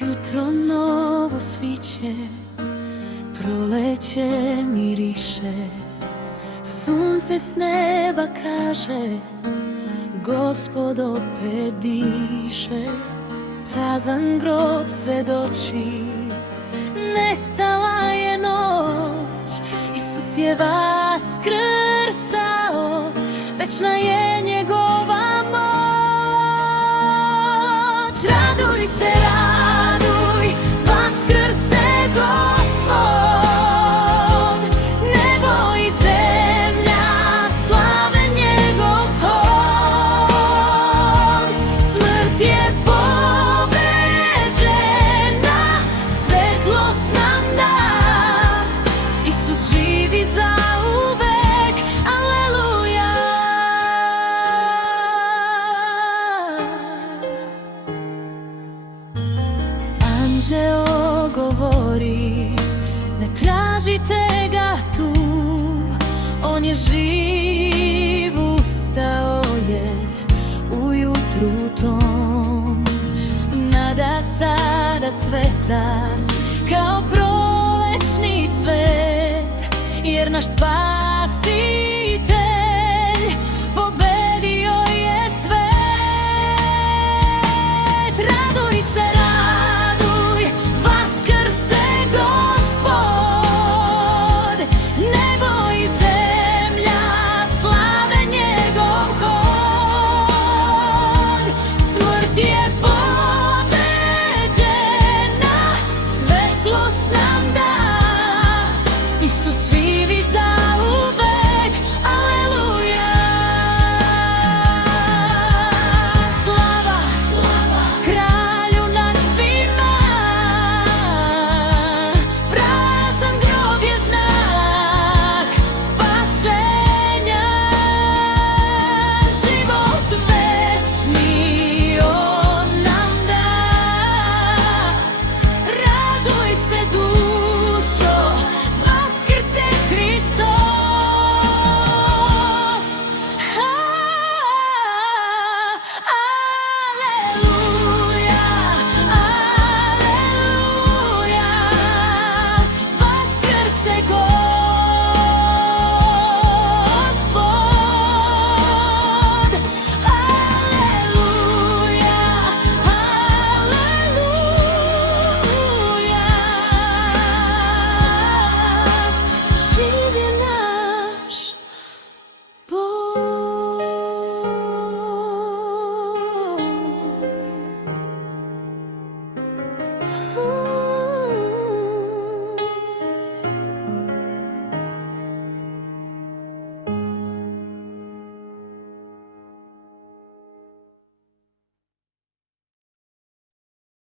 Jutro novo sviće, proleće miriše, sunce s neba kaže, Gospod opet diše. Prazan grob svedoči, nestala je noć, Isus je vaskrsao, večna je njegova moć. Raduj se, raduj, vaskrse Gospod, nebo i zemlja slave njegov hod. Smrt je pobeđena, svetlost nam da, Isus živi zauvek, aleluja. Anđeo govori, ne tražite ga tu, on je živ, ustao je ujutru tom. Nada sada cveta kao prolećni cvet, jer naš Spasitelj pobedio je svet. Raduj se, raduj, vaskrse Gospod, nebo i zemlja slave njegov hod. Smrt je pobeđena, svetlost nam da, Isus živi zauvek, aleluja. Slava, slava kralju nad svima, prazan grob je znak spasenja, život večni on nam da. Raduj se dušo, vaskrse Hristos. Aleluja, aleluja, vaskrse Gospod. Aleluja, aleluja, živ je naš